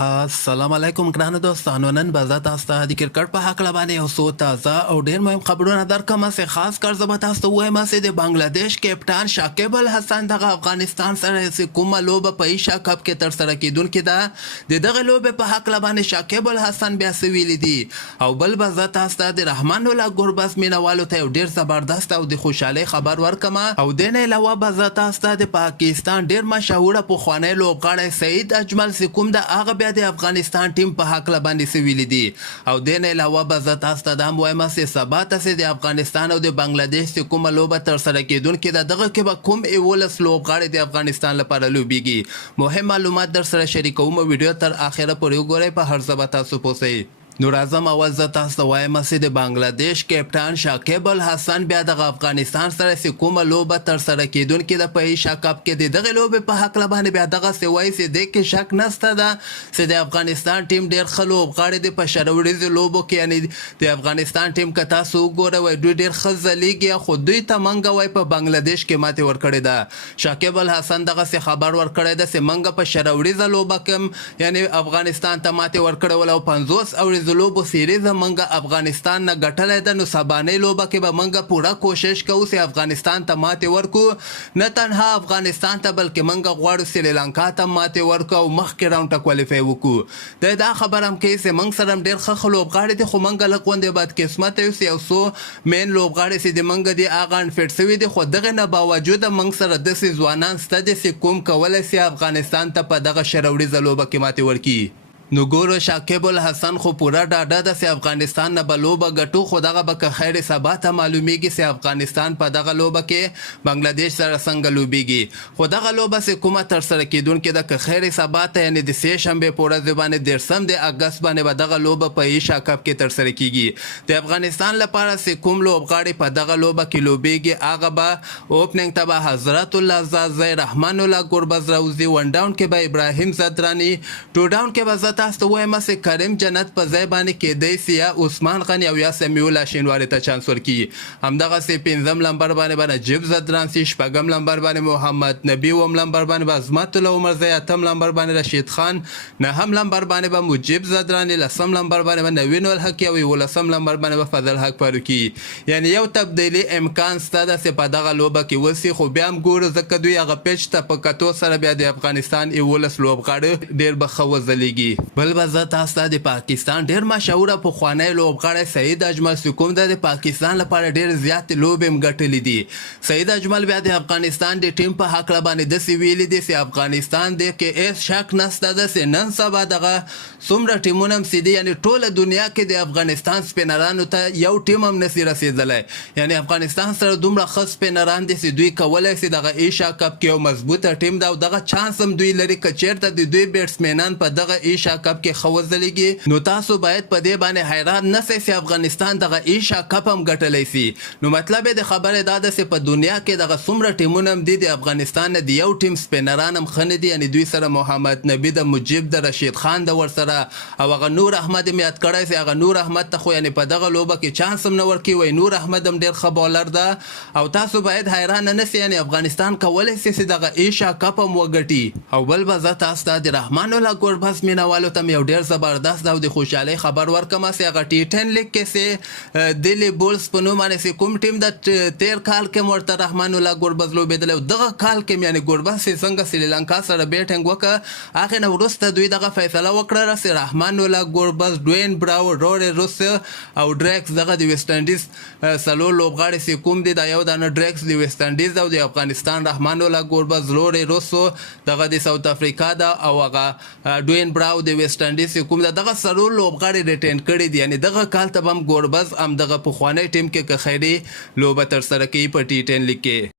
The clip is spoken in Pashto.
السلام علیکم ګرانو دوستانو. نن به زه تاسو ته د کرکټ په هکله باندې یو څو تازه او ډېر مهم خبرونه درکړم. چې خاص کر زه به تاسو ته ووایم چې د بنګلادیش کپټان شاکب الحسن دغه افغانستان سره چې کومه لوبه په ایشا کپ کې ترسره کیدونکې ده، د دغه لوبې په هکله باندې شاکب الحسن بیا څه ویلي دي، او بل به زه تاسو ته د رحمان الله ګربز مینوالو ته یو ډېر زبردست او د خوشحالۍ خبر ورکړم. او دې نه علاوه به زه تاسو ته د پاکستان ډېر مشهوره پخوانی لوبغاړی سعید اجمل چې کوم د هغه بیا د افغانستان ټیم په هکله باندې څه ویلي دي، او دې نه علاوه به زه تاسو ته دا هم وایم چې سبا ته چې د افغانستان او د بنګلادیش چې کومه لوبه ترسره کیدونکې ده، دغه کې به کوم 11 لوبغاړي د افغانستان لپاره لوبیږي. مهم معلومات در سره شریکوم. ویډیو تر اخره پورې وګورئ، په هر څه به تاسو پوه شئ. نو راځم اول زه تاسو ته وایم چې د بنګلادیش کپټان شاکب الحسن بیا دغه افغانستان سره چې کومه لوبه ترسره کیدونکې ده په ایشا کپ کې، د دغې لوبې په هکله باندې بیا دغسې وایي چې دې کې شک نشته ده چې د افغانستان ټیم ډېر ښه لوبغاړي دي په شروریزو لوبو کې. یعنې د افغانستان ټیم که تاسو وګورئ وایي دوی ډېر ښه ځلیږي، خو دوی ته منګه وایي په بنګلادیش کې ماتې ورکړې ده. شاکب الحسن دغسې خبر ورکړی ده چې منګه په شروریزه لوبه کې یعنې افغانستان ته ماتې ورکړې ول، او 50 اوریزو لوبو سیریز منګه افغانستان نه ګټلی ده. نو سبانۍ لوبه کې به منګه پوره کوشش کوو چې افغانستان ته ماتې ورکړو، نه تنها افغانستان ته بلکې منګه غواړو سریلانکا ته ماتې ورکړو او مخکې راونډ ته کوالیفای وکړو. دی دا خبره هم کوي چې موږ سره هم ډېر ښه لوبغاړي دي، خو موږ لږ غوندې بدقسمته یو چې یو څو مین لوبغاړي چې د موږ دي هغه انفټ شوي دي، خو دغې نه باوجوده موږ سره داسې ځوانان شته دي چې کوم کولی شي افغانستان ته په دغه شروریزه لوبه کې ماتې ورکړي. نو ګورو شاکب الحسن خو پوره ډاډه ده چې افغانستان نه به لوبه ګټو، خو دغه به که خیر سبا ته معلومیږي چې افغانستان په دغه لوبه کې بنګلادیش سره څنګه لوبیږي. خو دغه لوبه چې کومه ترسره کیدونکې ده، که خیر سبا ته یعنې د سې شنبې په ورځ باندې 13 د اګست باندې به دغه لوبه په ایشا کپ کې ترسره کیږي. د افغانستان لپاره چې کوم لوبغاړي په دغه لوبه کې لوبیږي، هغه به اوپننګ ته به حضرت الله زازی، رحمان الله ګربز راوځي، ون ډاون کې به ابراهیم زدرانی، ټو ډاون کې به تاسو ته وایم چې کریم جنت په ځای باندې کیدی سي یا عثمان غني او یا سمیع الله شینواري ته چانس ورکړي. همدغسې 5م لمبر باندې به نجیب زدران سي، 6م لمبر باندې محمد نبي، 7م لمبر باندې به عظمت الله عمرزی، 8م لمبر باندې رشید خان، 9م لمبر باندې به مجیب زدرانی، 10م لمبر باندې به نوین الحق او 11م لمبر باندې به فضل حق فاروقي. یعنی یو تبدیلي امکان شته ده چې په دغه لوبه کې وسي، خو بیا هم ګورو ځکه دوی هغه پیچ ته په کتو سره بیا د افغانستان 11 لوبغاړي ډېر به ښه وځلیږي. بل به زه تاسو ته د پاکستان ډېر مشهوره پخوانی لوبغاړی سعید اجمل چې کوم ده، د پاکستان لپاره ډېر زیاتې لوبې هم ګټلې دي. سعید اجمل بیا د افغانستان د ټیم په هکله باندې داسې ویلي دي چې افغانستان دی کې هېڅ شک نشته ده چې نن سبا دغه څومره ټیمونه هم چې دي، یعنې ټوله دنیا کې د افغانستان سپینرانو ته یو ټیم هم نسي رسېدلی. یعنې افغانستان سره دومره ښه سپینران دي چې دوی کولی شي دغه ایشا کپ کې یو مضبوطه ټیم ده، او دغه چانس هم دوی لري که چېرته د دوی بیټسمینان په دغه ایشا کپ کې ښه وځلیږي، نو تاسو باید په دې باندې حیران نشئ چې افغانستان دغه ایشا کپ هم ګټلی شي. نو مطلب یې د خبرې دا ده چې په دنیا کې دغه څومره ټیمونه هم دي، د افغانستان نه د یو ټیم سپینران هم ښه نه دي. یعنې دوی سره محمد نبي د مجیب د رشید خان د ورسره او هغه نور احمد هم یاد کړی چې هغه نور احمد ته خو یعنې په دغه لوبه کې چانس هم نه ورکوي. وایي نور احمد هم ډېر ښه بالر ده، او تاسو باید حیرانه نشئ، یعنې افغانستان کولی شي چې دغه ایشا کپ هم وګټي. او بل به زه تاسو ته د رحمان الله ګربز مینوالو ته یو ډېر زبردست او د خوشحالۍ خبر ورکړم چې هغه T10 لیګ کې چې دلی بولز په نوم باندې چې کوم ټیم د تیر کال کې ورته رحمان الله ګربز لوبېدلی، او دغه کال کې یعنې ګربز چې څنګه سریلانکا سره بیټینګ وکړه، هغې نه وروسته دوی دغه فیصله وکړه چې رحمان الله ګربز، ډوین براو، روري روس او ډریکس دغه د ویسټ انډیز 4 لوبغاړي چې کوم دي، دا یو دانه ډریکس د ویسټ انډیز او د افغانستان رحمان الله ګربز، روري روسو دغه د ساوت افریقا ده، او هغه ډوین براو د ویسټ انډیز چې کوم ده، دغه 4 لوبغاړي ریټین کړي دي. یعنې دغه کال ته به هم ګربز هم دغه پخوانی ټیم کې که خیري لوبه ترسره کوي په T10 لیګ کې.